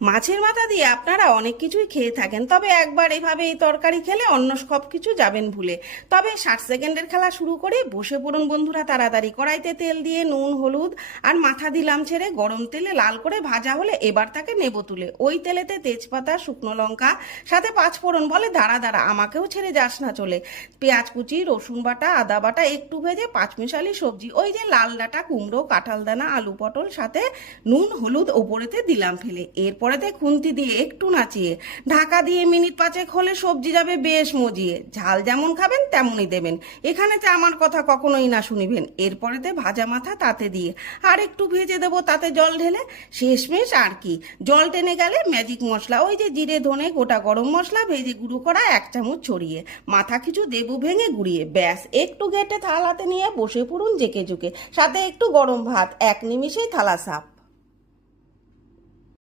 মাছের মাথা দিয়ে আপনারা অনেক কিছুই খেয়ে থাকেন, তবে একবার এভাবে এই তরকারি খেলে অন্য সব কিছু যাবেন ভুলে। তবে 60 সেকেন্ডের খেলা শুরু করে বসে পড়ুন বন্ধুরা তাড়াতাড়ি। কড়াইতে তেল দিয়ে নুন হলুদ আর মাথা দিলাম ছেড়ে, গরম তেলে লাল করে ভাজা হলে এবার তাকে নেব তুলে। ওই তেলেতে তেজপাতা, শুকনো লঙ্কা, সাথে পাঁচফোড়ন বলে দাঁড়া দাঁড়া আমাকেও ছেড়ে যাস না চলে, পেঁয়াজ কুচি, রসুন বাটা, আদা বাটা একটু ভেজে পাঁচমিশালি সবজি, ওই যে লাল ডাঁটা, কুমড়ো, কাঁঠাল দানা, আলু পটল, সাথে নুন হলুদ ওপরেতে দিলাম ফেলে। এরপরেতে খুন্তি দিয়ে একটু নাচিয়ে ঢাকা দিয়ে মিনিট পাঁচেক হলে সবজি যাবে বেশ মজিয়ে। ঝাল যেমন খাবেন তেমনই দেবেন, এখানেতে আমার কথা কখনোই না শুনিবেন। এরপরেতে ভাজা মাথা তাতে দিয়ে আর একটু ভেজে দেবো তাতে জল ঢেলে। শেষমেশ আর কি, জল টেনে গেলে ম্যাজিক মশলা, ওই যে জিরে ধনে গোটা গরম মশলা ভেজে গুঁড়ো করা 1 চামচ ছড়িয়ে মাথা কিছু দেবো ভেঙে গুঁড়িয়ে, ব্যাস একটু ঘেটে থালাতে নিয়ে বসে পড়ুন জেকে জুকে, সাথে একটু গরম ভাত, 1 নিমিষেই থালা সাফ।